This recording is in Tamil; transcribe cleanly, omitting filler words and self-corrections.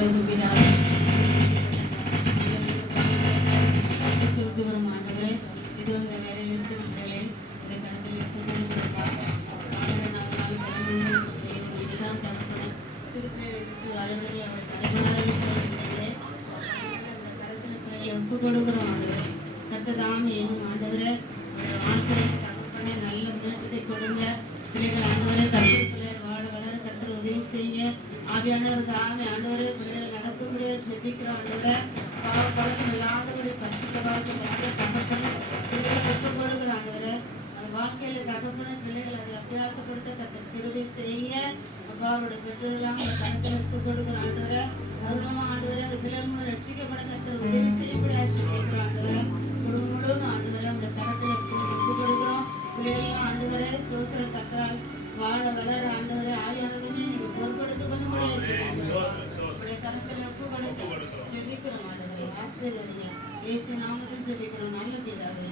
எங்களுக்கு பிதாவே செலுத்துகிறோம் ஆண்டவரே. இது இந்த வேலையில் சூழ்நிலை இந்த கணக்கில் இதுதான் தகப்பன சிறுப்பினை எடுத்து அலுவலி அவள் தலைவராக சொல்லியிருந்தே அந்த கருத்தில் பிள்ளைகளை ஒப்பு கொடுக்கிறோம் ஆண்டவரே. கர்த்ததாமே என்னும் ஆண்டவரே வாழ்க்கையை தகப்பனே நல்ல முன்னேற்றத்தை கொடுங்க. பிள்ளைகள் ஆண்டவரே கர்த்தர் பிள்ளைகள் வாழ வளர கர்த்தர் உதவி செய்ய ஆவியானவர் தாமே ஆண்டவரே பிள்ளைகளை நடக்கும்படியா செபிக்கிறோம் ஆண்டவரே. பாவ பழக்கம் இல்லாதபடி பரிசுத்த வாழ்க்கை வாழ தகப்பனே பிள்ளைகளை ஒப்பு கொடுக்கிற ஆண்டவரே. அந்த வாழ்க்கையில தகப்பன பிள்ளைகள் அதை அபியாசப்படுத்த கர்த்தர் கிருபை செய்ய அப்பாவோட பெற்றோரெல்லாம் அந்த கருத்தில் ஒப்பு கொடுக்கிற ஆண்டவரே. கருணமா ஆண்டவரே அந்த பிள்ளைகள் மூலம் ரட்சிக்கப்பட கர்த்தர் உதவி செய்யப்படியா செபிக்கிறோம் ஆண்டவரே. குடும்பம் முழுவதும் ஆண்டவரே அந்த கருத்தில் ஒப்பு கொடுக்கிறோம். பிள்ளைகள் ஆண்டவரே சோத்திர கர்த்தரால் வாழ வளர ஆண்டவரே ஆவியானதுமே நீங்க பொறுப்படுத்த பண்ண முடியாது. கருத்தில் ஒப்பு கொடுக்க செபிக்கிறோம் ஆண்டவரே. ஆசீர்வதிங்க. இயேசு நாமத்தில் செபிக்கிறோம் நல்ல பிதாவே.